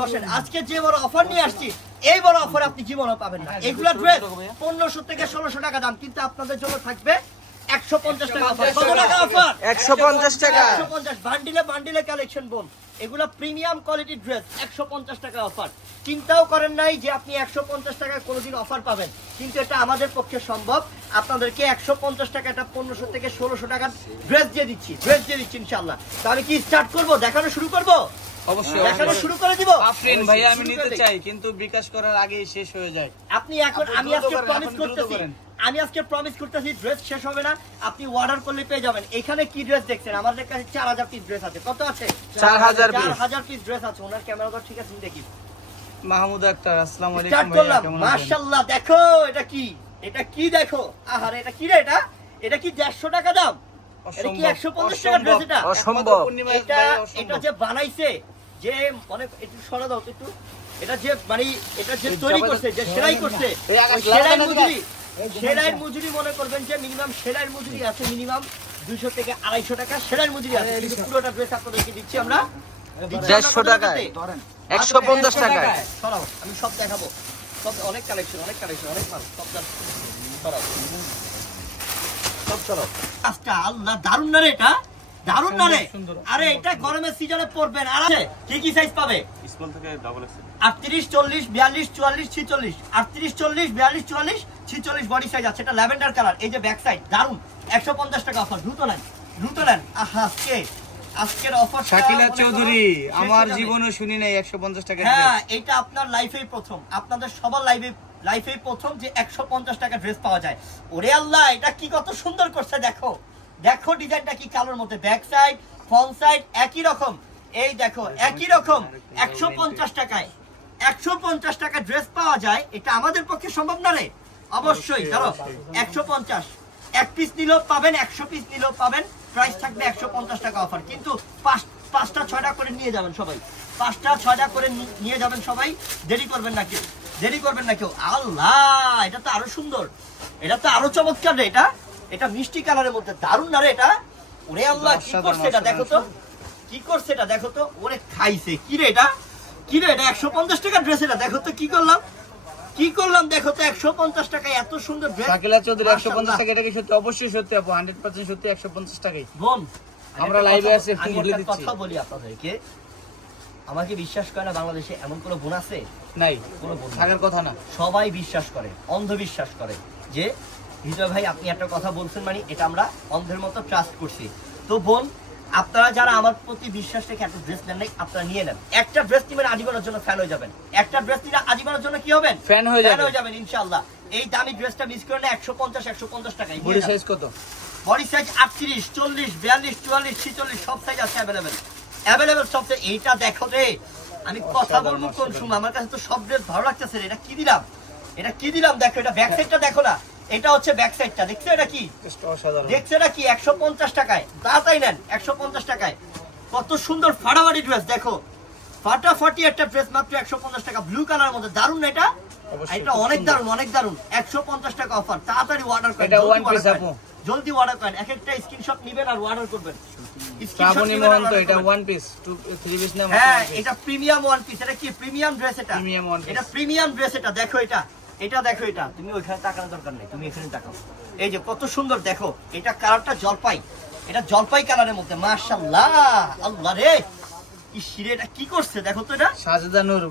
বসেন আজকে যে বড় অফার নিয়ে আসছি এই বড় অফার আপনি জীবনে পাবেন না। এগুলা ড্রেস 1500 থেকে 1600 টাকা দাম, কিন্তু আপনাদের জন্য থাকবে 150 টাকা অফার। কত টাকা অফার? 150 টাকা। 150 বান্ডিলে বান্ডিলে কালেকশন বোন, এগুলা প্রিমিয়াম কোয়ালিটি ড্রেস 150 টাকা অফার। চিন্তাও করেন নাই যে আপনি 150 টাকায় কোনোদিন অফার পাবেন, কিন্তু এটা আমাদের পক্ষে সম্ভব। আপনাদেরকে 150 টাকা এটা 1500 থেকে 1600 টাকার ড্রেস দিয়ে দিচ্ছি ইনশাআল্লাহ। তাহলে কি স্টার্ট করব, দেখানো শুরু করব? অবশ্যই দেখানো শুরু করে দিব। আফরিন ভাই আমি নিতে চাই, কিন্তু বিকাশ করার আগেই শেষ হয়ে যায়। আপনি এখন আমি আজকে প্রমিস করতেছি ড্রেস শেষ হবে না, আপনি অর্ডার করলে পেয়ে যাবেন। এখানে কি ড্রেস দেখছেন? আমাদের কাছে 4000 পিস ড্রেস আছে। কত আছে? 4000 পিস ড্রেস আছে। ওনার ক্যামেরা তো ঠিক আছে, দেখি। মাহমুদ আক্তার, আসসালামু আলাইকুম স্টার্ট ভাই, করলাম। কেমন আছেন? মাশাআল্লাহ, দেখো এটা কি দেখো। আহারে, এটা কি রে? এটা কি 150 টাকা দাম? এটা কি 150 টাকা ড্রেস? এটা অসম্ভব। এটা যে বানাইছে, যে অনেক একটু সরা দাও তো একটু, এটা যে মানে এটা যে তৈরি করছে, যে সেলাই করছে, সেলাইয়ের মজুরি মনে করবেন যে মিনিমাম সেলাইয়ের মজুরি আছে মিনিমাম 200 থেকে 250 টাকা সেলাইয়ের মজুরি আছে। কিন্তু পুরোটা ড্রেস আপনাদেরকে দিচ্ছি আমরা 150 টাকায়, 150 টাকায়। সরাও, আমি সব দেখাবো। সব অনেক কালেকশন, অনেক মাল, সব সরাও, সব সরাও। আচ্ছা, আল্লাহ, দারুণ না রে এটা? দারুণ না রে? আরে এটা গরমের সিজনে পরবেন। আর আছে কি সাইজ পাবে? স্মল থেকে ডাবল এক্সেল 38 40 42 44 46, 38 40 42 44 46 বডি সাইজ আছে। এটা ল্যাভেন্ডার কালার। এই যে ব্যাক সাইড, দারুণ। 150 টাকা অফার। দ্রুত নেন। আহা, আজকের অফার শাকিলা চৌধুরী, আমার জীবনে শুনি নাই 150 টাকা। হ্যাঁ, এটা আপনার লাইফেই প্রথম, আপনাদের সবার লাইফেই প্রথম যে 150 টাকা ড্রেস পাওয়া যায়। ওরে আল্লাহ, এটা কি কত সুন্দর করছে দেখো ডিজাইনটা কি কালোর মধ্যে, ব্যাক সাইড ফ্রন্ট সাইড একই রকম। এই দেখো একই রকম 150 টাকায় 150 টাকা ড্রেস পাওয়া যায়। এটা আমাদের পক্ষে সম্ভব না রে? অবশ্যই। ধরো 150, এক পিস নিলেও পাবেন, 100 পিস নিলেও পাবেন। প্রাইস থাকবে 150 টাকা অফার। কিন্তু 5টা 6টা করে নিয়ে যাবেন সবাই, 5টা 6টা করে নিয়ে যাবেন সবাই। দেরি করবেন না কেউ। আল্লাহ, এটা তো আরো সুন্দর, এটা তো আরো চমৎকার রে। এটা মিষ্টি কালারের মধ্যে, দারুণ না রে এটা? ওরে আল্লাহ, কি করছে এটা দেখো তো। ওরে খাইছে কি রে এটা? 150 টাকা ড্রেস। এটা দেখো তো কি করলাম দেখো তো। 150 টাকায় এত সুন্দর ড্রেস। শাকিলা চৌধুরী, 150 টাকা। এটা কি সত্যি? অবশ্যই সত্যি আপু, 100% সত্যি 150 টাকাই। বোন, আমরা লাইভে আছি, একটু বলে দিচ্ছি। কথা বলি আপনাদেরকে, আমাকে বিশ্বাস করে না বাংলাদেশে এমন কোনো বোন আছে? নাই, কোনো বোন থাকার কথা না। সবাই বিশ্বাস করে, অন্ধবিশ্বাস করে যে হৃদয় ভাই আপনি একটা কথা বলছেন মানে এটা আমরা অন্ধের মতো ট্রাস্ট করছি। তো বোন, আপনারা যারা আমার প্রতি বিশ্বাস রেখে একটা ড্রেস নেন নাই, আপনারা নিয়ে নেন। একটা ড্রেস নিবেন, আজীবনের জন্য ফ্যান হয়ে যাবেন। একটা ড্রেস নিলে আজীবনের জন্য কি হবেন? ফ্যান হয়ে যাবেন ইনশাআল্লাহ। এই দামি ড্রেসটা মিস করে না, 150 টাকায়। বডি সাইজ কত? বডি সাইজ 38 40 42 44 46 সব সাইজ আছে অ্যাভেলেবেল সব সাইজ। এইটা দেখো রে, আমি কথা বলবো কোন সময়? আমার কাছে তো সব ড্রেস ভালো লাগতেছে রে। এটা কি দিলাম দেখো। এটা ব্যাক সাইডটা দেখো না, এটা হচ্ছে ব্যাক সাইডটা। দেখছো এটা কি? দেখছো এটা কি? 150 টাকায়। তাই নেন 150 টাকায়। কত সুন্দর ফাটাফাটি ড্রেস দেখো, ফাটাফাটি একটা ড্রেস মাত্র 150 টাকা। ব্লু কালার মধ্যে, দারুণ না এটা? এটা অনেক দারুণ। 150 টাকা অফার। তাড়াতাড়ি অর্ডার করেন, জলদি অর্ডার করেন। এক একটা স্ক্রিনশট নেবেন আর অর্ডার করবেন। শ্রাবণী মোহন, তো এটা 1 পিস 3 পিস না? হ্যাঁ, এটা প্রিমিয়াম 1 পিস। এটা কি প্রিমিয়াম ড্রেস? এটা প্রিমিয়াম ড্রেস। এটা দেখো, এটা দেখো। এটা তুমি ওইখানে তাকানোর দরকার নেই, তুমি এখানে তাকাও। এই যে কত সুন্দর দেখো। এটা কালারটা জলপাই কালারের মধ্যে। মাশাআল্লাহ, আল্লাহ রে, কি শিরে! এটা কি করছে দেখো তো। এটা সাজেদা নূর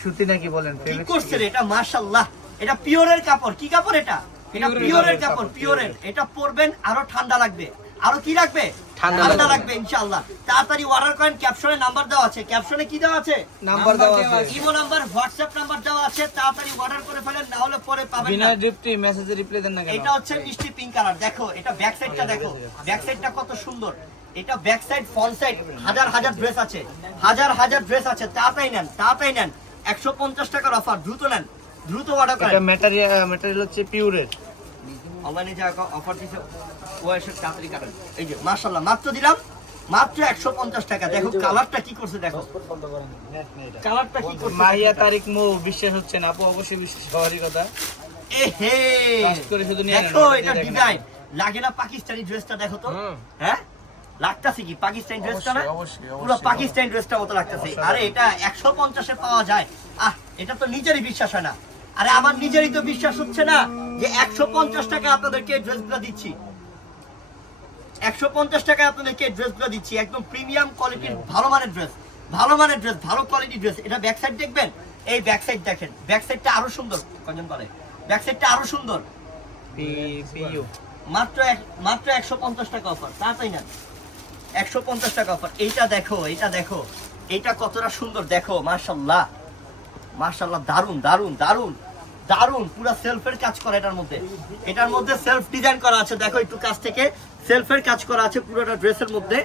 সুতি নাকি বলেন? কি করছে রে এটা? মাশাআল্লাহ, এটা পিওরের কাপড়। কি কাপড় এটা? এটা পিওরের কাপড়, পিওরের। এটা পরবেন আরো ঠান্ডা লাগবে। আরো কি লাগবে? ঠান্ডা লাগবে ইনশাআল্লাহ। তাড়াতাড়ি অর্ডার করেন। ক্যাপশনে নাম্বার দেওয়া আছে। ক্যাপশনে কি দেওয়া আছে? নাম্বার দেওয়া আছে, ইমো নাম্বার, হোয়াটসঅ্যাপ নাম্বার দেওয়া আছে। তাড়াতাড়ি অর্ডার করে ফেলেন, না হলে পরে পাবেন না। বিনা ডিপটি মেসেজে রিপ্লাই দেন না কেন? এটা হচ্ছে মিষ্টি পিঙ্ক কালার। দেখো এটা ব্যাক সাইডটা দেখো, ব্যাক সাইডটা কত সুন্দর। এটা ব্যাক সাইড ফ্রন্ট সাইড হাজার ড্রেস আছে, হাজার ড্রেস আছে। তাড়াতাড়ি নেন 150 টাকার অফার। দ্রুত অর্ডার করেন। এটা ম্যাটেরিয়াল হচ্ছে পিওরের। অনলাইনে যে অফার দিছে ওয়াইশার তাড়াতাড়ি কাটেন। এই যে মাশাআল্লাহ, মাত্র দিলাম 150 টাকা। দেখো কালারটা কি করছে, দেখো কালারটা কি করছে। মাহিয়া তারিক মো, বিশ্বাস হচ্ছে না আপু? অবশ্যই বিশ্বাস হওয়ারই কথা। দেখো এটা ডিজাইন লাগে না? পাকিস্তানি ড্রেসটা দেখো তো। হ্যাঁ, লাগতাছে কি পাকিস্তানি ড্রেসটা না? অবশ্যই, পুরো পাকিস্তানি ড্রেসটার মতো লাগতাছে। আরে এটা 150 এ পাওয়া যায়, এটা তো নিজেরই বিশ্বাস হয় না। আরে আমার নিজেরই তো বিশ্বাস হচ্ছে না যে 150 টাকা আপনাদেরকে এই ড্রেসগুলো দিচ্ছি। 150 টাকায় আপনাদেরকে এই ড্রেসগুলো দিচ্ছি, একদম প্রিমিয়াম কোয়ালিটির ভালো মানের ড্রেস, ভালো মানের ড্রেস, ভালো কোয়ালিটির ড্রেস। এটা ব্যাক সাইড দেখবেন, এই ব্যাক সাইড দেখেন, ব্যাক সাইডটা আরো সুন্দর। কয়জন বলে ব্যাক সাইডটা আরো সুন্দর? মাত্র 150 টাকা অফার, তাই না? 150 টাকা অফার। এইটা দেখো, এইটা দেখো, এইটা কতটা সুন্দর দেখো, মাশাআল্লাহ মাশাআল্লাহ, দারুন দারুন দারুন দারুন। পুরো সেলফের কাজ করা এটার মধ্যে সেলফ ডিজাইন করা আছে। দেখো একটু কাছ থেকে, সেলফের কাজ করা আছে পুরোটা ড্রেসের মধ্যে।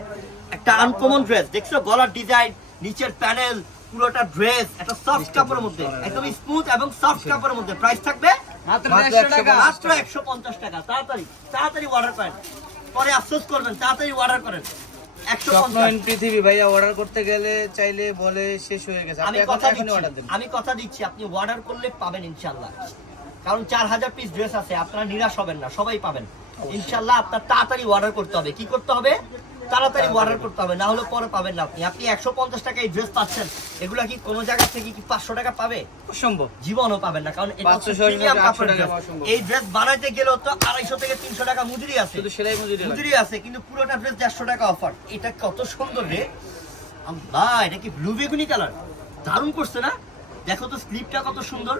একটা আনকমন ড্রেস, দেখছো গলার ডিজাইন, নিচের প্যানেল, পুরোটা ড্রেস একটা সফট কাপড়ের মধ্যে, একদম স্মুথ এবং সফট কাপড়ের মধ্যে। প্রাইস থাকবে মাত্র 150 টাকা। মাত্র 150 টাকা। তাড়াতাড়ি তাড়াতাড়ি অর্ডার করেন, পরে আফসোস করবেন। তাড়াতাড়ি অর্ডার করেন। 150 পৃথিবী ভাইয়া অর্ডার করতে গেলে চাইলে বলে শেষ হয়ে গেছে, আপনি এখনই অর্ডার দেন। আমি কথা দিচ্ছি, আপনি অর্ডার করলে পাবেন ইনশাআল্লাহ। কারণ 4000 পিস ড্রেস আছে, আপনারা নিরাশ হবেন না, সবাই পাবেন ইনশাআল্লাহ। আপনার তাড়াতাড়ি অর্ডার করতে হবে। কি করতে হবে? তাড়াতাড়ি অর্ডার করতে হবে, না হলে পরে পাবেন না। আপনি 150 টাকায় ড্রেস পাচ্ছেন, এগুলা কি কোনো জায়গা থেকে কি 500 টাকা পাবে? অসম্ভব, জীবনও পাবেন না। কারণ এটা 500 প্রিমিয়াম কাপড়ের টাকা ড্রেস। অসম্ভব। এই ড্রেস বানাইতে গেলেও তো 250 থেকে 300 টাকা মজুরি আছে, শুধু সেলাই মজুরি আছে, কিন্তু পুরোটা ড্রেস 150 টাকা অফার। এটা কত সুন্দর রে আল্লাহ! এটা কি ব্লু বেগুনি কালার? দারুণ করছে না? দেখো তো স্লিপটা কত সুন্দর,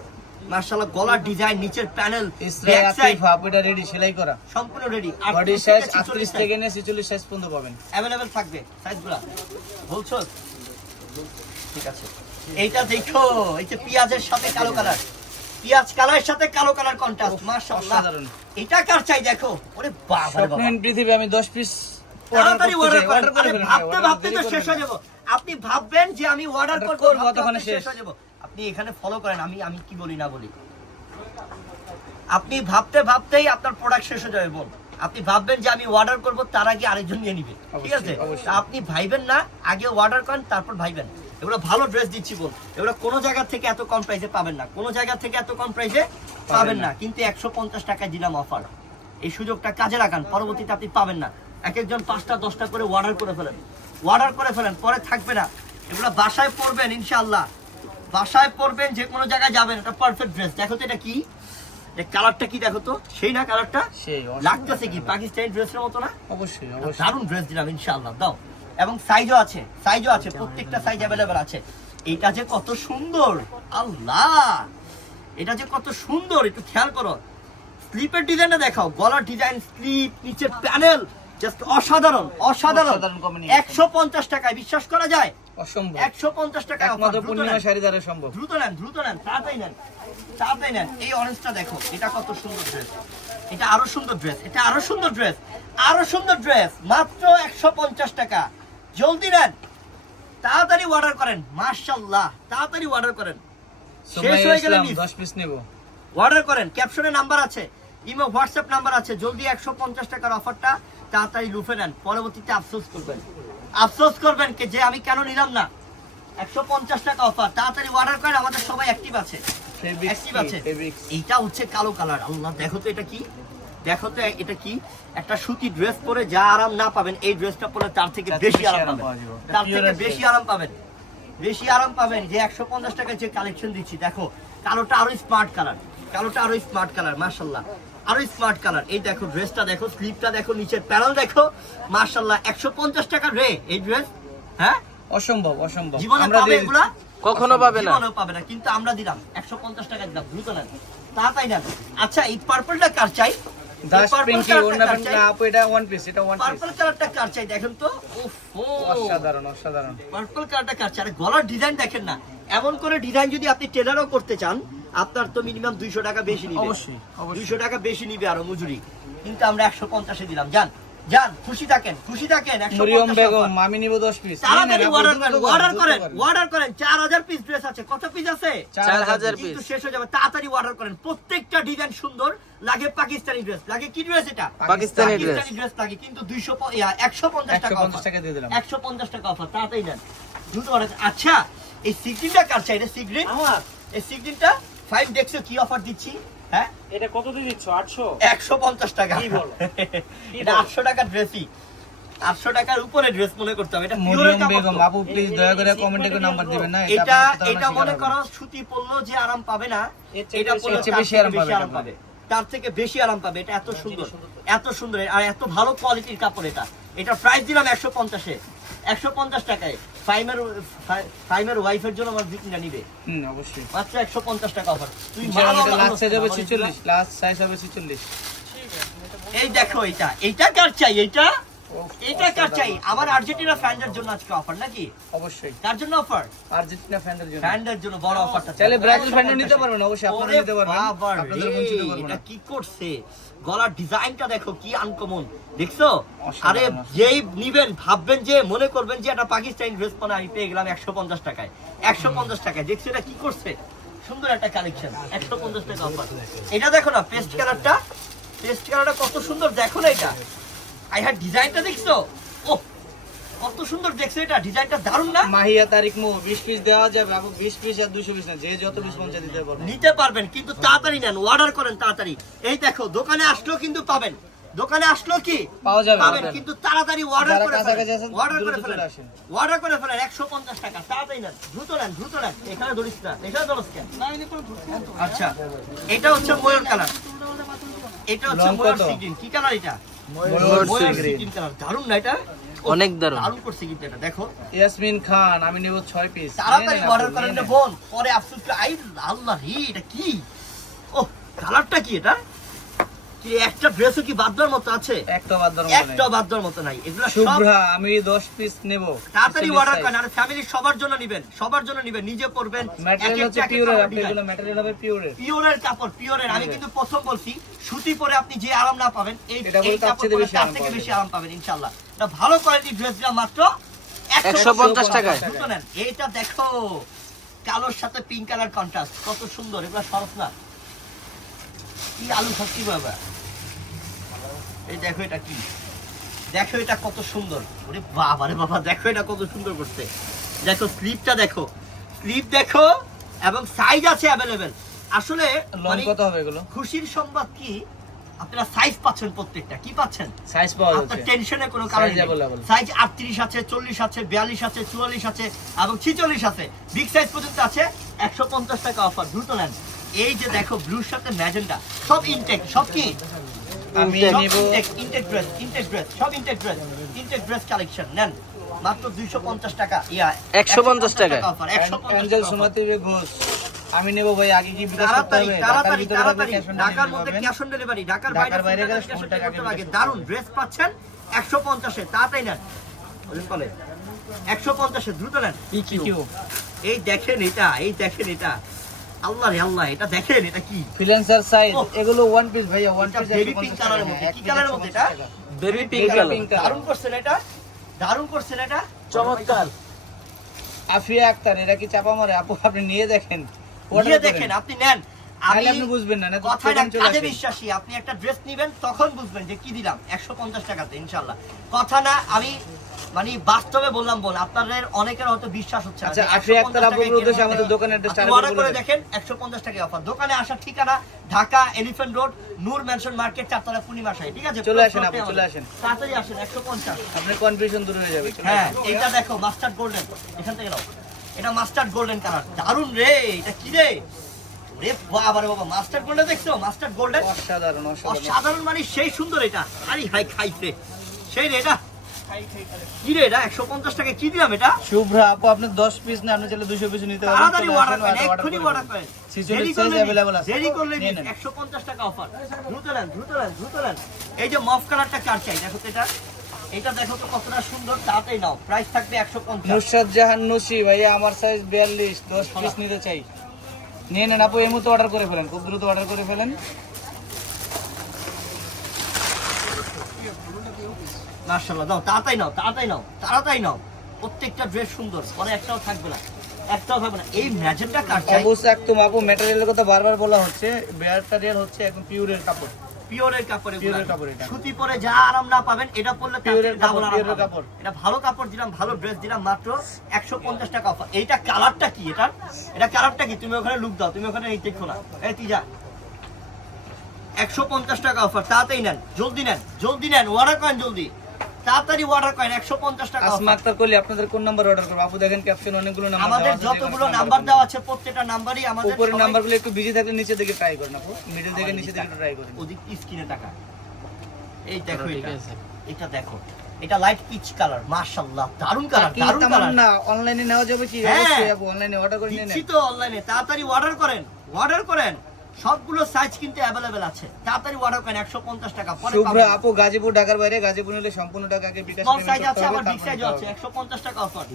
মাশাআল্লাহ। গলার ডিজাইন, নিচের প্যানেল, ব্যাক সাইড এটা রেডি সেলাই করা, সম্পূর্ণ রেডি। বডি সাইজ 38 থেকে নিয়ে 46 সাইজ পর্যন্ত পাবেন, अवेलेबल থাকবে সাইজগুলো। বলছো ঠিক আছে। এইটা দেখো, এই যে পেঁয়াজের সাথে কালো কালার, পেঁয়াজ কালারের সাথে কালো কালার কন্ট্রাস্ট, মাশাআল্লাহ। অসাধারণ। এটা কার চাই দেখো, ওরে বাবা রে বাবা। স্বপ্নের পৃথিবী আমি 10 পিস তাড়াতাড়ি অর্ডার করেন। আরে ফেলুন, ভাবতে order ভাবতে তো দেরি শেষ করবেন হয়ে যাব। আপনি ভাববেন যে আমি অর্ডার Order করব, করবো, ভাবতে ততক্ষণে ভাবতে শেষ। শেষ হয়ে যাব। আপনি এখানে ফলো করেন, আমি কি বলি না বলি। আপনি ভাবতে ভাবতেই আপনার প্রোডাক্ট শেষ হয়ে যাবে বোন। আপনি ভাববেন যে আমি অর্ডার করব, তার আগে আরেকজন নিয়ে নিবে, ঠিক আছে? অবশ্যই। তা আপনি ভাইবেন না, আগে অর্ডার করেন তারপর ভাইবেন। এগুলো ভালো ড্রেস দিচ্ছি বোন, এগুলো কোনো জায়গা থেকে এত কম প্রাইসে পাবেন না, কোনো জায়গা থেকে এত কম প্রাইসে পাবেন না। কিন্তু 150 টাকায় দিলাম অফার, এই সুযোগটা কাজে লাগান, পরবর্তীতে আপনি পাবেন না। এক একজন 5টা 10টা করে অর্ডার করে ফেলেন, অর্ডার করে ফেলেন, পরে থাকবে না। এগুলো বাসায় পরবেন ইনশাআল্লাহ, বাসায় পরবেন, যে কোনো জায়গায় যাবেন। এটা পারফেক্ট ড্রেস। দেখো তো এটা কি, এই কালারটা কি দেখো তো, সেই না কালারটা? সেই লাগতেছে কি পাকিস্তানি ড্রেসের মতো না? অবশ্যই দারুণ ড্রেস দিলাম ইনশাআল্লাহ, দাও। এবং সাইজও আছে, সাইজও আছে, প্রত্যেকটা সাইজ अवेलेबल আছে। এটা যে কত সুন্দর আল্লাহ, এটা যে কত সুন্দর, একটু খেয়াল করো। স্লিপের ডিজাইনটা দেখাও, গলার ডিজাইন, স্লিপ, নিচের প্যানেল, জাস্ট অসাধারণ অসাধারণ। অসাধারণ combination। 150 টাকায় বিশ্বাস করা যায়? অসম্ভব, 150 টাকা একমাত্র পূর্ণিমা শাড়ি দ্বারা সম্ভব। দ্রুত নেন, দ্রুত নেন, তাড়াতাড়ি নেন, তাড়াতাড়ি নেন। এই অরেঞ্জটা দেখো, এটা কত সুন্দর ড্রেস, এটা আরো সুন্দর ড্রেস, এটা আরো সুন্দর ড্রেস, আরো সুন্দর ড্রেস, মাত্র 150 টাকা। জলদি নেন, তাড়াতাড়ি অর্ডার করেন, মাশাআল্লাহ, তাড়াতাড়ি অর্ডার করেন। শেষ হয়ে গেলে 10 পিস নেব, অর্ডার করেন। ক্যাপশনে নাম্বার আছে, ইমো হোয়াটসঅ্যাপ নাম্বার আছে। জলদি 150 টাকার অফারটা তাড়াতাড়ি লুফে নেন, পরবর্তীতে আফসোস করবেন, আফসোস করবেন যে আমি কেন নিলাম না। 150 টাকা অফার, তাড়াতাড়ি অর্ডার করেন। আমাদের সবাই অ্যাক্টিভ আছে, অ্যাক্টিভ আছে। এইটা হচ্ছে কালো কালার, আল্লাহ দেখো তো এটা কি, দেখো তো এটা কি। একটা সুতি ড্রেস পরে যা আরাম না পাবেন, এই ড্রেসটা পরে তার থেকে বেশি আরাম পাবেন, তার থেকে বেশি আরাম পাবেন, বেশি আরাম পাবেন। যে 150 টাকায় যে কালেকশন দিচ্ছি, দেখো কালোটা আরো স্মার্ট কালার, কালোটা আরো স্মার্ট কালার, মাশাআল্লাহ, আরো স্মার্ট কালার। এই দেখো ড্রেসটা দেখো, স্লিপটা দেখো, নিচের প্যানেল দেখো, মাশাআল্লাহ। 150 টাকা রে এই ড্রেস, হ্যাঁ অসম্ভব অসম্ভব। জীবনে আমরা পাবে দিয়ে এগুলা? কখনো পাবে না, জীবনেও পাবে না, কিন্তু আমরা দিলাম 150 টাকা দিলাম। দ্রুত নেন, তাড়াতাড়ি নেন। আচ্ছা এই পার্পলটা কার চাই? দাস প্রিন্টি ওন্না প্রিন্ট না আপু, এটা ওয়ান পিস, এটা ওয়ান পিস। পার্পল কালারটা কার চাই দেখেন তো, ওফো অসাধারণ অসাধারণ। পার্পল কালারটা কার চাই? আরে গলার ডিজাইন দেখেন না, এমন করে ডিজাইন যদি আপনি টেলারও করতে চান, আপনার তো মিনিমাম 200 টাকা বেশি নিবে, অবশ্যই, অবশ্যই। 200 টাকা বেশি নিবে আরো মজুরি। কিন্তু আমরা 150 এ দিলাম। যান যান, খুশি থাকেন, খুশি থাকেন। 150 মরিয়ম বেগম, আমি নিব 10 পিস। তাড়াতাড়ি অর্ডার করেন, অর্ডার করেন, অর্ডার করেন। 4000 পিস ড্রেস আছে। কত পিস আছে? 4000 কিন্তু পিস। শেষ হয়ে যাবে, তাড়াতাড়ি অর্ডার করেন। প্রত্যেকটা ডিজাইন সুন্দর লাগে, পাকিস্তানি ড্রেস লাগে। কি ড্রেস এটা? পাকিস্তানি ড্রেস। পাকিস্তানি ড্রেস লাগে, কিন্তু 150 টাকা 150 অফার, টাকা দিয়ে দিলাম। 150 টাকা অফার, তাড়াতাড়ি নেন, দ্রুত অর্ডার। আচ্ছা এই সিগ্রিনটা কার চাই? এটা সিগ্রিন আমার, এই সিগ্রিনটা 5 দেখছো কি অফার দিচ্ছি? হ্যাঁ এটা কত দিয়ে দিচ্ছ? 800? 150 টাকা। কি বলো? এটা 800 টাকা ড্রেসই, 800 টাকার উপরে ড্রেস মনে করতে হবে, এটা পিওরের মরিয়ম কাপড় বেগম তো। আপু প্লিজ দয়া করে কমেন্টে করে নাম্বার দিবেন না, এটা আপনার এটা প্রতারণার মনে শিকার করো হবেন। সুতি পরলেও যে আরাম পাবে না, চেয়ে এটা পরলে বেশি তার বেশি থেকে আরাম পাবে আরাম এটা। পাবে, তার থেকে বেশি আরাম পাবে। এটা এত সুন্দর, এত সুন্দর আর এত ভালো কোয়ালিটির কাপড়। এটা প্রাইস দিলাম 150 এ, 150 টাকায়। ফাইমের ওয়াইফের জন্য আমার বিকিনা নিবে অবশ্যই। মাত্র 150 টাকা অফার। তুই লাস্ট সাইজ হবে 46, লাস্ট সাইজ হবে 46। এই দেখো এইটা কার চাই? এইটা কার চাই? আমার আর্জেন্টিনা ফ্যানদের জন্য আজকে অফার নাকি? অবশ্যই কার জন্য অফার? আর্জেন্টিনা ফ্যানদের জন্য, ফ্যানদের জন্য বড় অফারটা। চাইলে ব্রাজিল ফ্যানও নিতে পারবেন, অবশ্যই আপনারা ওরে নিতে পারবেন, বাবা রে, আপনাদের বঞ্চিত করব না। এটা কি করছে? গলার ডিজাইনটা দেখো কি আনকমন, দেখছো? অসাধারণ। আরে যেই নিবেন ভাববেন যে, মনে করবেন যে এটা পাকিস্তানি ড্রেস পরে আমি পেয়ে গেলাম 150 টাকায়। 150 টাকায় দেখছো এটা কি করছে? সুন্দর একটা কালেকশন, 150 টাকা অফার। এটা দেখো না পেস্ট কালারটা, পেস্ট কালারটা কত সুন্দর দেখো না এটা। আই হ্যাড ডিজাইনটা দেখছো? ও কত সুন্দর দেখছো, এটা ডিজাইনটা দারুণ না? মাহিয়া তারিক মো 20 পিস দেওয়া যাবে আপু, 20 পিস আর 200 পিস না, যে যত পিস পৌঁছে দিতে পারবেন। নিতে পারবেন কিন্তু তাড়াতাড়ি নেন, অর্ডার করেন তাড়াতাড়ি। এই দেখো দোকানে আসলেও কিন্তু পাবেন, দোকানে আসলেও কি পাওয়া যাবে, পাবেন, কিন্তু তাড়াতাড়ি অর্ডার যারা করে কাছাকাছি ফেলেন, আছেন, অর্ডার করে দ্রুত ফেলেন, চলে আসেন। অর্ডার করে ফেলেন। 150 টাকা, তাড়াতাড়ি নেন, দ্রুত নেন, দ্রুত নেন। এখানে ধরিস না, এখানে ধরিস কেন? আচ্ছা এটা হচ্ছে ময়ূর কালার, এটা হচ্ছে রং ময়ূর কত? সিগ্রিন। কি কালার এটা? ময়ূর ময়ূর সিগ্রিন। সিগ্রিন কালার, দারুণ না এটা? অনেক দারুণ। দারুণ করছে কিন্তু এটা, দেখো। ইয়াসমিন খান আমি নেব 6 পিস। তাড়াতাড়ি অর্ডার করেন না বোন, পরে আফসোস করে আই আল্লাহ রে এটা কি? ও কালারটা কি এটা? কি একটা ড্রেসও কি বাদ দেওয়ার মতো আছে? একটা বাদ দাও, একটা বাদ দেওয়ার মতো নাই। এগুলো সব শুভ্রা আমি 10 পিস নেব। তাড়াতাড়ি অর্ডার করেন, আর ফ্যামিলি সবার জন্য নেবেন, সবার জন্য নেবেন, নিজে পরবেন। ম্যাটেরিয়াল হচ্ছে পিওরের, আপনি এগুলো ম্যাটেরিয়াল হবে পিওরের। পিওরের কাপড়, পিওরের। আমি কিন্তু প্রথম বলছি সুতি পরে আপনি যে আরাম না পাবেন, এই এটা বলে এই তার কাপড় চেয়ে পরে বেশি তার আরাম থেকে পাবেন। বেশি আরাম পাবেন ইনশাআল্লাহ। এটা ভালো কোয়ালিটির ড্রেস দিলাম মাত্র 150 টাকায়। দ্রুত নেন। এইটা দেখো কালোর সাথে পিঙ্ক কালার কন্ট্রাস্ট, কত সুন্দর। এগুলো সরস না, কি আলু খাচ্ছি বাবা। এই দেখো এটা কি, দেখো এটা কত সুন্দর। ওরে বাবা রে বাবা, দেখো এটা কত সুন্দর করছে। দেখো স্লিপটা দেখো, স্লিপ দেখো, এবং সাইজ আছে অ্যাভেলেবেল। আসলে লং মানে কত হবে এগুলো? খুশির সংবাদ কি, আপনারা সাইজ পাচ্ছেন প্রত্যেকটা। কি পাচ্ছেন? সাইজ পাওয়া আপনার যাচ্ছে, টেনশনের কোনো কারণ Size নেই। available। সাইজ 38 আছে, 40 আছে, 42 আছে, 44 আছে এবং 46 আছে। বিগ সাইজ পর্যন্ত আছে। 150 টাকা অফার, দ্রুত নেন। এই যে দেখো ব্লুর সাথে ম্যাজেন্টা, সব ইনটেক, সব কি আমি নেব ইনটেক ড্রেস, ইনটেক ড্রেস, সব ইনটেক ড্রেস, ইনটেক ড্রেস কালেকশন নেন মাত্র 250 টাকা। 150 টাকা অফার, 150 অ্যাঞ্জেল টাকা সুমাতি ঘোষ আমি নেব ভাই। আগে কি বিকাশ করতে তাড়াতাড়ি হবে? তাড়াতাড়ি ঢাকার ভিতরে তাড়াতাড়ি, cash on ঢাকার delivery মধ্যে পাবেন। ক্যাশ অন ডেলিভারি, ঢাকার ঢাকার বাইরে বাইরে গেলে ক্যাশ অন 100 টাকা ডেলিভারি বিকাশ দারুন ড্রেস পাচ্ছেন 150 এ। তাড়াতাড়ি নেন, বলে 150 এ, দ্রুত নেন। PQ এই দেখেন এটা, এই দেখেন এটা, আল্লাহ রে আল্লাহ, এটা দেখেন এটা কি? ফ্রিল্যান্সার সাইজ, ওহ। এগুলো ওয়ান পিস ভাইয়া, ওয়ান এটা পিস বেবি পিঙ্ক কালারের মধ্যে। কি কালারের মধ্যে এটা? Baby pink Baby colour. pink color। দারুণ করছেন এটা, দারুণ করছেন এটা, চমৎকার। আফিয়া আক্তার এরা কি চাপা মারে আপু? আপনি নিয়ে দেখেন, নিয়ে order দেখেন, করেন। আপনি নেন। তাহলে আপনি বুঝবেন না, না তো কথাটা প্রথম চলে কাজে আসে। বিশ্বাসী। আপনি একটা ড্রেস নিবেন তখন বুঝবেন যে কি দিলাম 150 টাকাতে ইনশাআল্লাহ। কথা না, আমি মানে বাস্তবে বললাম বোন, আপনাদের অনেকের হয়তো বিশ্বাস হচ্ছে না। আচ্ছা, যে আফিয়া 150 আক্তার আপুর টাকায় উদ্দেশ্যে কেনা আমাদের যায়। দোকানের অ্যাড্রেসটা আপনি আরেকবার অর্ডার বলে করে দেন। দেখেন, 150 টাকা অফার। দোকানে আসার ঠিকানা ঢাকা এলিফ্যান্ট রোড, নূর ম্যানশন মার্কেট, 4 তলা পূর্ণিমা শাড়ি। ঠিক আছে, চলে আসেন পুরো আপনি, floor-টাই চলে আমাদের। আসেন। তাড়াতাড়ি আসেন, 150। আপনার কনফিউশন দূর হয়ে যাবে। চলে হ্যাঁ, আসেন। এটা দেখো মাস্টার্ড গোল্ডেন, এখান থেকে নাও। এটা মাস্টার্ড গোল্ডেন কালার, দারুন রে। এটা কি রে? রে বাবা রে বাবা, মাস্টার্ড গোল্ডেন দেখছো? মাস্টার্ড গোল্ডেন অসাধারণ, অসাধারণ। অসাধারণ, মানে সেই সুন্দর। এটা আরে ভাই খাইছে সেই রে। এটা কি রে? এটা 150 টাকা কি দিলাম এটা? শুভ্রা আপু আপনি 10 পিস না, আপনি চাইলে 200 পিস নিতে পারবেন। তাড়াতাড়ি চলে অর্ডার আসেন, করেন, order এক্ষুনি করে অর্ডার দেন। করেন। 46 দেরি size করলে available আছে। দেরি করলে নিয়ে নেন। 150 টাকা অফার। দ্রুত নেন, দ্রুত নেন, দ্রুত নেন। এই যে মফ কালারটা কার চাই? দেখো তো এটা, এটা দেখো তো কতটা সুন্দর। তাড়াতাড়ি নাও, প্রাইস থাকবে 150। নুসরাত জাহান নুসি ভাইয়া আমার সাইজ 42, 10 পিস নিতে চাই। নিয়ে নেন আপু, এই মুহূর্তে অর্ডার করে ফেলেন, খুব দ্রুত অর্ডার করে ফেলেন। মাশাআল্লাহ, দাও, তাড়াতাড়ি নাও, তাড়াতাড়ি নাও, তাড়াতাড়ি নাও। প্রত্যেকটা ড্রেস সুন্দর, পরে একটাও থাকবে না, একটাও থাকবে না। এই ম্যাজেন্টা কার চাই? অবশ্যই একদম আপু, ম্যাটেরিয়ালের কথা বারবার বলা হচ্ছে, ম্যাটেরিয়াল হচ্ছে একদম পিওরের কাপড়। পিওরের কাপড়ে পিওরের কাপড় এটা। সুতি পরে যা আরাম না পাবেন, এটা পরলে তার পিওরের থেকে ডাবল কাপড়, আরাম পিওরের পাবেন। কাপড়। এটা ভালো কাপড় দিলাম, ভালো ড্রেস দিলাম, মাত্র 150 টাকা অফার। এইটা কালারটা কি? এটা কালারটা কি? তুমি ওখানে লুক দাও, তুমি ওখানে এই দেখো না। এই তুই যা, 150 টাকা অফার। তাড়াতাড়ি নেন, জলদি নেন, জলদি নেন, অর্ডার করেন জলদি। তাড়াতাড়ি অর্ডার করেন 150 টাকা আসমা offer। আক্তার কলি আপনাদের কোন নাম্বার অর্ডার করব? আপু দেখেন ক্যাপশন অনেকগুলো নাম্বার আমাদের যতগুলো নাম্বার দেওয়া আছে প্রত্যেকটা নাম্বারই আমাদের উপরের সবাই- নাম্বারগুলো একটু বিজি থাকলে নিচে দিকে ট্রাই করেন আপু, মিডল থেকে নিচে দিকে ট্রাই করেন। ওদিক স্ক্রিনে টাকা এই দেখো ঠিক এটা আছে। এটা দেখো এটা লাইট পিচ কালার মাশাআল্লাহ দারুন কালার কি দারুন কালার তামান্না অনলাইনে নেওয়া যাবে কি? হ্যাঁ। অবশ্যই আপু অনলাইনে অর্ডার করে নিয়ে দিচ্ছি নেন। তো অনলাইনে তাড়াতাড়ি অর্ডার করেন সবগুলো সাইজ কিন্তু অ্যাভেলেবেল আছে তাড়াতাড়ি অর্ডার করেন 150 টাকা পরে শুভ্রা আপু গাজীপুর ঢাকার বাইরে, গাজীপুর নিলে সম্পূর্ণ টাকা আগে বিকাশ স্মল পেমেন্ট সাইজ করতে আছে হবে, আবার বিগ তারপর সাইজও নিতে আছে হবে। 150 টাকা অফার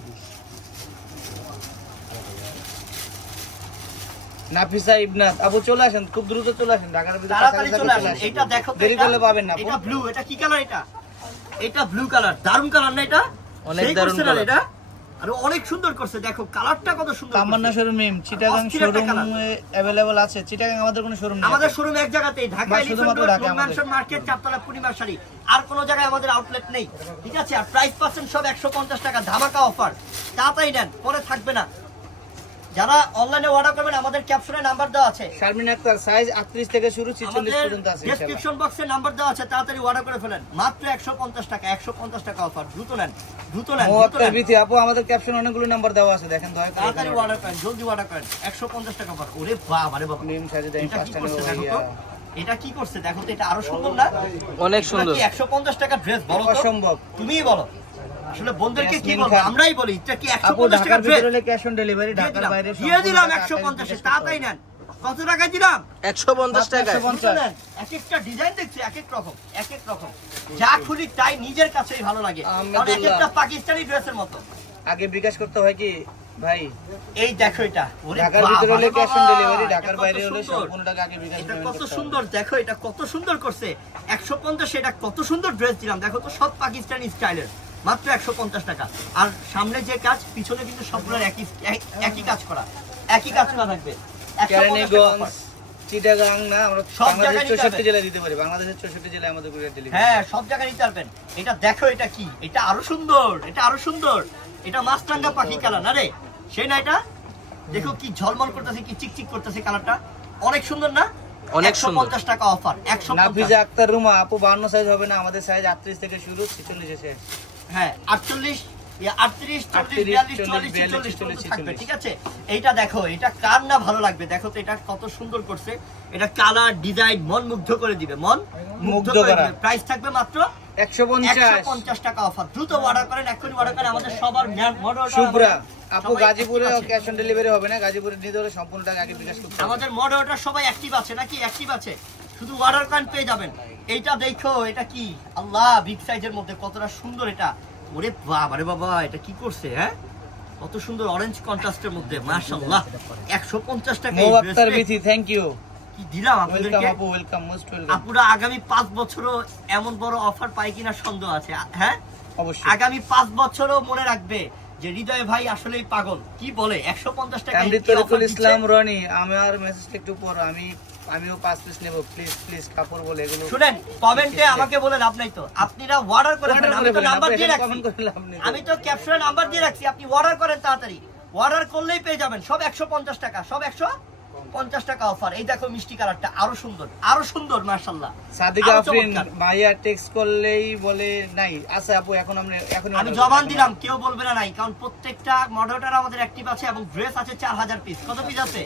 নাফিসা ইবনাত আপু চলে আসেন, খুব দ্রুত চলে আসেন, ঢাকার ভিতরে তাড়াতাড়ি কাছাকাছি চলে চলে আসেন আসেন। এটা দেখো তো দেরি এটা- করলে পাবেন না আপু। এটা ব্লু এটা কি কালার এটা ব্লু কালার দারুন কালার না এটা অনেক সেই দারুণ করছে না colour। এটা আর অনেক সুন্দর করছে দেখো কালারটা কত সুন্দর তামান্না করছে। শোরুম নেম চিটাগাং অস্থির একটা শোরুম অ্যাভেলেবল আছে। চিটাগাং আমাদের কোনো শোরুম নেই। আমাদের শোরুম এক জায়গাতেই ঢাকা বা এলিফ্যান্ট শুধুমাত্র রোড ঢাকায় ম্যানশন মার্কেট চারতলা পূর্ণিমা শাড়ি আর কোনো জায়গায় আমাদের আউটলেট নেই ঠিক আছে আর প্রাইস পাচ্ছেন সব 150 টাকা ধামাকা অফার তাড়াতাড়ি নেন পরে থাকবে না যারা অনলাইনে অর্ডার করবেন আমাদের ক্যাপশনে নাম্বার দেওয়া আছে শারমিন আক্তার সাইজ 38 থেকে শুরু 46 আমাদের পর্যন্ত আছে ইনশাআল্লাহ। ডেসক্রিপশন বক্সে নাম্বার দেওয়া আছে তাড়াতাড়ি অর্ডার করে ফেলেন মাত্র 150 টাকা 150 টাকা অফার দ্রুত নেন দ্রুত নেন ও দ্রুত আক্তার নেন বিথি আপু আমাদের ক্যাপশন অনেকগুলো নাম্বার দেওয়া আছে, দেখেন দয়া করে তাড়াতাড়ি অর্ডার করেন জলদি অর্ডার করেন 150 টাকা অফার ওরে বাবা রে বাবা নেম সাজে দেন এটা কি পাঁচটা করছে নেব দেখো তো ভাইয়া। এটা কি করছে দেখো তো এটা আরো সুন্দর না অনেক এগুলা সুন্দর। কি 150 টাকা ড্রেস বলো তো অসম্ভব। তুমিই বলো আসলে বন্ধুদেরকে কি ইয়াসমিন বলবো খান। আমরাই বলি এটা কি আপু 150 টাকা ঢাকার ড্রেস ভিতরে ক্যাশ অন ডেলিভারি, ঢাকার বাইরে দিয়ে দিলাম সম্পূর্ণ টাকা 150 বিকাশ তাড়াতাড়ি করতে নেন কত টাকায় দিলাম 150 টাকায়। 150 বুঝতে নেন? এক একটা ডিজাইন দেখছি এক এক রকম যা খুলি তাই নিজের কাছেই ভালো লাগে কারণ এক একটা পাকিস্তানি ড্রেসের মতো হবে। আগে বিকাশ করতে হয় কি ভাই? এই দেখো এটা ওরে ঢাকার বাবা ভিতরে হলে রে ক্যাশ অন বাবা, ডেলিভারি, এটা ঢাকার কত বাইরে হলে সুন্দর। সম্পূর্ণ টাকা আগে বিকাশ এটা পেমেন্ট কত করতে হবে। সুন্দর দেখো এটা কত সুন্দর করছে 150 এটা কত সুন্দর ড্রেস দিলাম দেখো তো সব পাকিস্তানি স্টাইলের মাত্র 150 টাকা আর সামনে যে কাজ পিছনে কিন্তু সবগুলোর একই কাজ করা থাকবে 150 টাকা কেরানীগঞ্জ offer। চিটাগাং না আমরা সব বাংলাদেশের জায়গায় নিতে 64 হবে। জেলায় দিতে পারি, বাংলাদেশের 64 জেলায় আমাদের কুরিয়ার ডেলিভারি। হ্যাঁ সব জায়গায় নিতে পারবেন এটা দেখো এটা কি এটা আরো সুন্দর এটা মাছরাঙা পাখি কালার না রে সেই না এটা দেখো কি ঝলমল করতেছে কি চিকচিক করতেছে কালারটা অনেক সুন্দর না অনেক সুন্দর। 150 টাকা অফার 150 নাফিজা আক্তার রুমা আপু 52 সাইজ হবে না, আমাদের সাইজ 38 থেকে শুরু 46 এ শেষ। হ্যাঁ 38 38 40 42 44 পর্যন্ত থাকবে ঠিক আছে এইটা দেখো এটা কার না ভালো লাগবে দেখো তো এটা কত সুন্দর করছে এটা কালার ডিজাইন মন মুগ্ধ করে দিবে মন মুগ্ধ করে করা। দিবে প্রাইস থাকবে মাত্র 150 150 টাকা অফার দ্রুত অর্ডার করেন এক্ষুনি অর্ডার করেন আমাদের সবার মডেল শুভ্রা আপু গাজীপুরে ক্যাশ অন ডেলিভারি হবে না, গাজীপুরে নিতে হলে সম্পূর্ণ টাকা আগে বিকাশ করতে হবে। আমাদের মডেলটা সবাই অ্যাক্টিভ আছে নাকি অ্যাক্টিভ আছে শুধু অর্ডার করেন পেয়ে যাবেন এইটা দেখো এটা কি আল্লাহ বিগ সাইজের মধ্যে কতটা সুন্দর এটা ওরে বাবা রে বাবা এটা কি করছে হ্যাঁ কত সুন্দর অরেঞ্জ কন্ট্রাস্টের মধ্যে মাশাআল্লাহ 150 টাকা মো এই Akter dress Bithi thank you, কি দিলাম ওয়েলকাম আপনাদেরকে আপু, ওয়েলকাম, মোস্ট ওয়েলকাম। আপুরা আগামী 5 বছরও এমন বড় অফার পাই কিনা সন্দেহ আছে হ্যাঁ অবশ্যই আগামী 5 বছরও মনে রাখবে যে হৃদয় ভাই আসলেই পাগল কি বলে 150 টাকা কামরুল তরিকুল ইসলাম রনি আমার মেসেজটা একটু পড়ো, আমিও 5 পিস নেব প্লিজ কাপড় বলে এগুলো শুনেন কমেন্টে আমাকে বলে লাভ নাই তো আপনারা অর্ডার করে ফেলেন আমি তো নাম্বার দিয়ে রাখছি কমেন্ট করে লাভ নেই। আমি তো ক্যাপশনে নাম্বার দিয়ে রাখছি আপনি অর্ডার করেন তাড়াতাড়ি অর্ডার করলেই পেয়ে যাবেন সব 150 টাকা সব 150 টাকা অফার এই দেখো মিষ্টি কালারটা আরো সুন্দর মাশাআল্লাহ সাদিকা আরো আফরিন চমৎকার। ভাইয়া টেক্সট করলেই বলে নাই আচ্ছা আপু এখন আমি order জবান করবো। দিলাম কেউ বলবে না নাই কারণ প্রত্যেকটা মডেলটার আমাদের অ্যাক্টিভ আছে এবং ড্রেস আছে 4000 পিস কত পিস আছে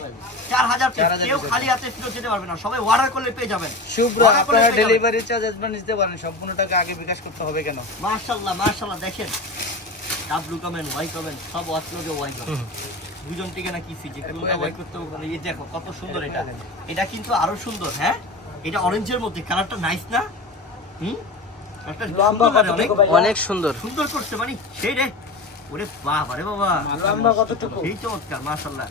4000 পিস 4000 কেউ piece খালি হাতে ফিরে যেতে পারবে না সবাই অর্ডার করলে পেয়ে যাবেন শুভ্রা Order করলে আপনারা পেয়ে যাবেন। ডেলিভারি চার্জ অ্যাডভান্স দিতে পারেন, সম্পূর্ণ টাকা আগে বিকাশ করতে হবে কেন? মাশাআল্লাহ দেখেন ডাব্লু কমেন্ট ওয়াই কমেন্ট সব ওয়াটসঅ্যাপে ওয়াই কমেন্ট দুজন টিকে না কি ফিজি কোনটা ওয়াই করতে হবে এই দেখো কত সুন্দর এটা কিন্তু আরো সুন্দর হ্যাঁ এটা অরেঞ্জের মধ্যে কালারটা নাইস না একটা সুন্দর মানে অনেক সুন্দর। সুন্দর করছে মানে সেই রে ওরে বাবা রে বাবা লম্বা কতটুকু? এই চমৎকার মাশাআল্লাহ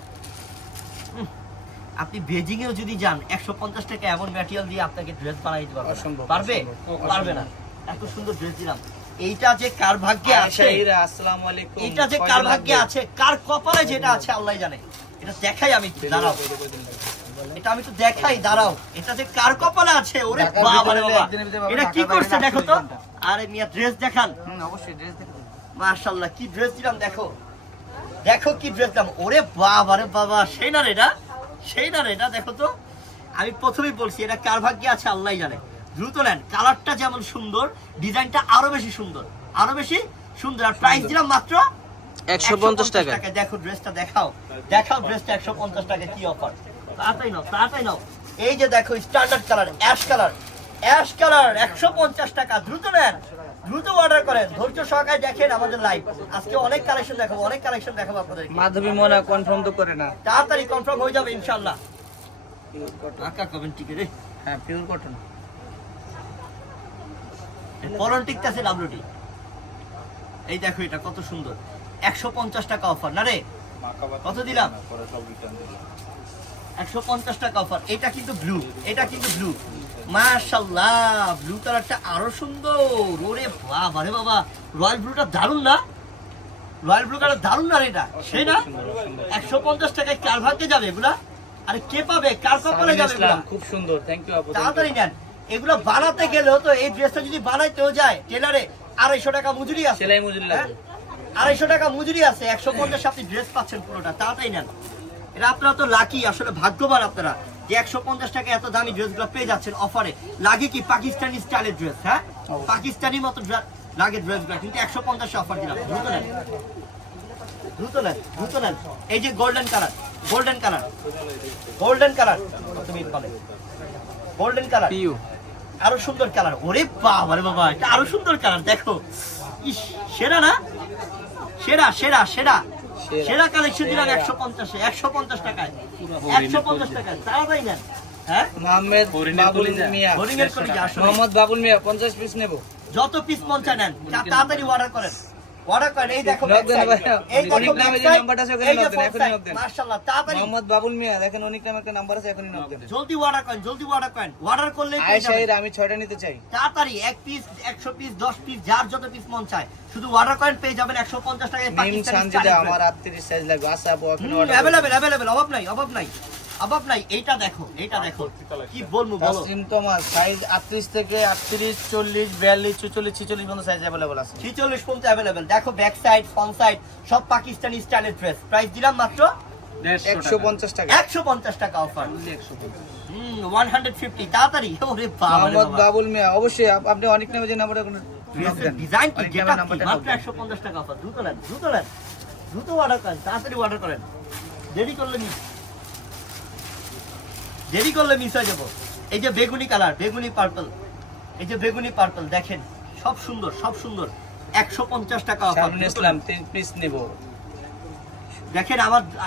আপনি বেজিং এও যদি যান 150 টাকা এমন ম্যাটেরিয়াল দিয়ে আপনাকে ড্রেস বানাই দিতে অসম্ভব, পারবে অসম্ভব। পারবে না এত সুন্দর ড্রেস দিলাম এইটা যে কার ভাগ্যে আছে আশাইরা আসসালামু আলাইকুম, এটা যে কার ভাগ্যে আছে কার কপালে যেটা আছে আল্লাহ জানে এটা দেখাই আমি দাঁড়াও এটা আমি তো দেখাই দাঁড়াও এটা যে কার কপালে আছে ওরে ঢাকার বাবা রে ভিতরে বাবা একদিনের ভিতরে পাবেন, এটা কি ঢাকার করছে বাইরে দেখো তো 48 ঘন্টা। আরে মিয়া ড্রেস দেখান অবশ্যই ড্রেস দেখে দিন। মাশাআল্লাহ কি ড্রেস দিলাম দেখো কি ড্রেস দিলাম ওরে বাবা রে বাবা সেই না রে এটা দেখো তো আমি প্রথমেই বলছি এটা কার ভাগ্যে আছে আল্লাহই জানে দ্রুত নেন কালারটা যেমন সুন্দর ডিজাইনটা আরো বেশি সুন্দর আরো বেশি সুন্দর। আর প্রাইস দিলাম মাত্র 150 টাকা। দেখো ড্রেসটা দেখাও ড্রেসটা 150 টাকা। কি অফার, তাড়াতাড়ি নাও। এই যে দেখো স্ট্যান্ডার্ড কালার অ্যাশ কালার 150 টাকা। দ্রুত নেন, দ্রুত অর্ডার করেন, ধৈর্য সহকারে দেখেন আমাদের লাইভ। আজকে অনেক কালেকশন দেখাবো আপনাদের। মাধবী মোনা কনফার্ম তো করে না, তাড়াতাড়ি কনফার্ম হয়ে যাবে ইনশাআল্লাহ। টাকা কমেন্ট টিকে রে, হ্যাঁ পিওর কটন। পরন টিকতেছে ডাব্লিউডি। এই দেখো এটা কত সুন্দর, 150 টাকা অফার না রে, কত দিলাম? 150 টাকা অফার। এটা কিন্তু ব্লু, মাশাআল্লাহ ব্লু কালারটা আরো সুন্দর। ওরে বাবা রে বাবা, রয়্যাল ব্লুটা দারুণ না? রয়্যাল ব্লু কালার দারুণ না এটা? সেই না 150 টাকায় কার ভাগ্যে যাবে এগুলা? আরে কে পাবে, কার কপালে যাবে এগুলা? খুব সুন্দর, থ্যাংক ইউ আপু। তাড়াতাড়ি নেন। এগুলো বানাতে গেলেও তো, এই ড্রেসটা যদি বানাইতেও যায় টেলারে 250 টাকা মজুরি আছে, সেলাই মজুরি লাগবে। 250 টাকা মজুরি আছে, 150 আপনি ড্রেস পাচ্ছেন পুরোটা। তাড়াতাড়ি নেন। এটা আপনারা তো লাকি, আসলে ভাগ্যবান আপনারা যে 150 টাকা এত দামি ড্রেসগুলো পেয়ে যাচ্ছেন অফারে। লাগে কি পাকিস্তানি স্টাইলের ড্রেস, হ্যাঁ পাকিস্তানি মতো লাগে ড্রেসগুলো, কিন্তু 150 অফার দিলাম। দ্রুত নেন। এই যে গোল্ডেন কালার তুমি বলে গোল্ডেন কালার পিউ আরো সুন্দর কালার। ওরে বাবা রে বাবা, এটা আরো সুন্দর কালার। দেখো ইস, সেরা না? সেরা কালেকশন দিলাম 150 টাকায়। 150 টাকায় তাড়াতাড়ি নেন। হ্যাঁ মোহাম্মদ বাবুল মিয়া, হরিণের করে যে আসলে মোহাম্মদ বাবুল মিয়া 50 পিস নেব। যত পিস মন চায় নেন, তাড়াতাড়ি অর্ডার করেন। এই দেখো নক দেন ভাই, এই দেখো অনেক নামে যে নাম্বারটা আছে ওখানে নক দেন, এখনই নক দেন। মাশাআল্লাহ তাড়াতাড়ি। মোহাম্মদ বাবুল মিয়া দেখেন, অনেক নামে একটা নাম্বার আছে, এখনই নক দেন। জলদি অর্ডার করেন। অর্ডার করলে আয়েশাইর আমি 6টা নিতে চাই। তাড়াতাড়ি 1 পিস 100 পিস 10 পিস যার যত পিস মন চায় শুধু অর্ডার করেন, পেয়ে যাবেন 150 টাকায় নিম পাকিস্তানি সানজিদা স্টাইল। আমার 38 সাইজ লাগবে। আচ্ছা আপু এখনই অর্ডার। अवेलेबल অভাব নাই। এইটা দেখো কি বলবো বলো। তাসলিম তোমার সাইজ 38 থেকে 38 40 42 44 46 পর্যন্ত সাইজ अवेलेबल আছে। 46 পর্যন্ত अवेलेबल। দেখো ব্যাক সাইড ফ্রন্ট সাইড সব পাকিস্তানি স্টাইলের ড্রেস। প্রাইস দিলাম মাত্র 150 টাকা। 150 টাকা অফার। 150 তাড়াতাড়ি। ওরে বাবা রে মোহাম্মদ বাবা, বাবুল মিয়া অবশ্যই আপনি অনেক নামে যে নাম্বারটা কোনো নক দেন। ডিজাইন কি অনেক যেটা নামে নাম্বারটা নক মাত্র দেন। 150 টাকা অফার। দ্রুত নেন। দ্রুত অর্ডার করেন, তাড়াতাড়ি অর্ডার করেন। দেরি করলে মিস হয়ে যাবো। এই যে বেগুনি কালার, বেগুনি পার্পল দেখেন, সব সুন্দর 150 টাকা অফার। শামীম ইসলাম 3 পিস নেব। দেখেন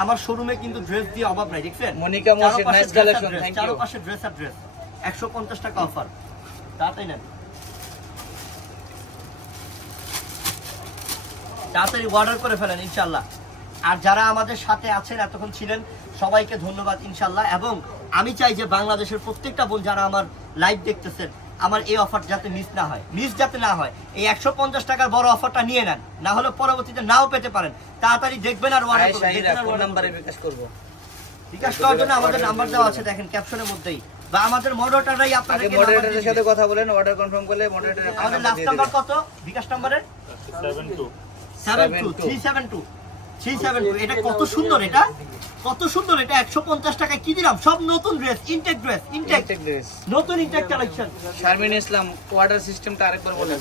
আমার শোরুমে কিন্তু ড্রেস দিয়ে অভাব নাই, দেখছেন? Monika Morshed nice collection, thank you. চারপাশে ড্রেস 150 টাকা অফার। তাড়াতাড়ি নেন, তাড়াতাড়ি অর্ডার করে ফেলেন ইনশাআল্লাহ। আর যারা আমাদের সাথে আছেন এতক্ষণ ছিলেন সবাইকে ধন্যবাদ ইনশাআল্লাহ। এবং আমি চাই যে বাংলাদেশের প্রত্যেকটা বোন যারা আমার লাইভ দেখতেছেন, আমার এই অফার যাতে মিস যাতে না হয়। এই 150 টাকার বড় অফারটা নিয়ে নেন, না হলে পরবর্তীতে নাও পেতে পারেন। তাড়াতাড়ি দেখবেন আর অর্ডার করবেন। আয়েশাইরা কোন নাম্বারে বিকাশ করব? বিকাশ করার জন্য আমাদের নাম্বার দেওয়া আছে, দেখেন ক্যাপশনের মধ্যেই, বা আমাদের মডারেটররাই আগে আপনাদেরকে মডারেটরের সাথে কথা বলেন, অর্ডার কনফার্ম করলে মডারেটর আমাদের লাস্ট নাম্বার কত বিকাশ নাম্বারের 72 এটা কত সুন্দর, এটা 150 টাকায় কি দিলাম? সব নতুন ড্রেস, ইনটেক ড্রেস। নতুন ইনটেক কালেকশন। শারমিন ইসলাম অর্ডার সিস্টেমটা আরেকবার বলেন।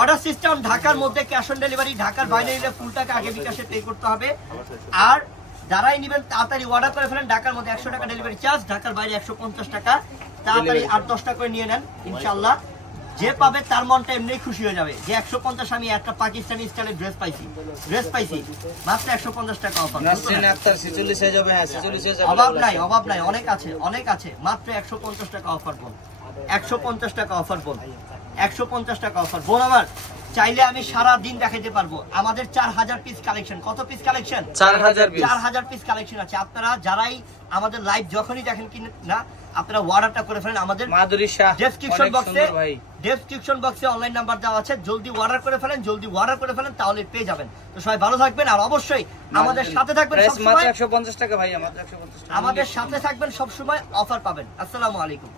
অর্ডার সিস্টেম ঢাকার মধ্যে ক্যাশ অন ডেলিভারি, ঢাকার বাইরে নিলে ফুল টাকা আগে বিকাশে পে করতে হবে। আর যারাই নেবেন তাড়াতাড়ি অর্ডার করে ফেলেন। ঢাকার মধ্যে 100 টাকা ডেলিভারি চার্জ, ঢাকার বাইরে 150 টাকা। তাড়াতাড়ি 8-10টা করে নিয়ে নেন ইনশাআল্লাহ। যে পাবে তার মনটা এমনিই খুশি হয়ে যাবে যে 150 আমি একটা পাকিস্তানি স্টাইলের ড্রেস পাইছি মাত্র 150 টাকা অফার। নাসরিন আক্তার 46 সাইজ হবে, হ্যাঁ 46 সাইজ অভাব নাই, অনেক আছে। মাত্র 150 টাকা অফার বোন, 150 টাকা অফার বোন, 150 টাকা অফার বোন। আমার চাইলে আমি সারা দিন দেখাইতে পারবো। আমাদের 4000 পিস কালেকশন। কত পিস কালেকশন? 4000 পিস কালেকশন আছে। আপনারা যারাই আমাদের লাইভ যখনই দেখেন কি না, আপনারা অর্ডারটা করে ফেলেন। আমাদের মাধুরী শাহ ডেসক্রিপশন বক্সে অনলাইন নাম্বার দেওয়া আছে। জলদি অর্ডার করে ফেলেন, তাহলে পেয়ে যাবেন। তো সবাই ভালো থাকবেন, আর অবশ্যই আমাদের সাথে থাকবেন সবসময়। মাত্র 150 টাকা ভাইয়া, মাত্র 150 টাকা। আমাদের সাথে থাকবেন সবসময়, অফার পাবেন। আসসালামু আলাইকুম।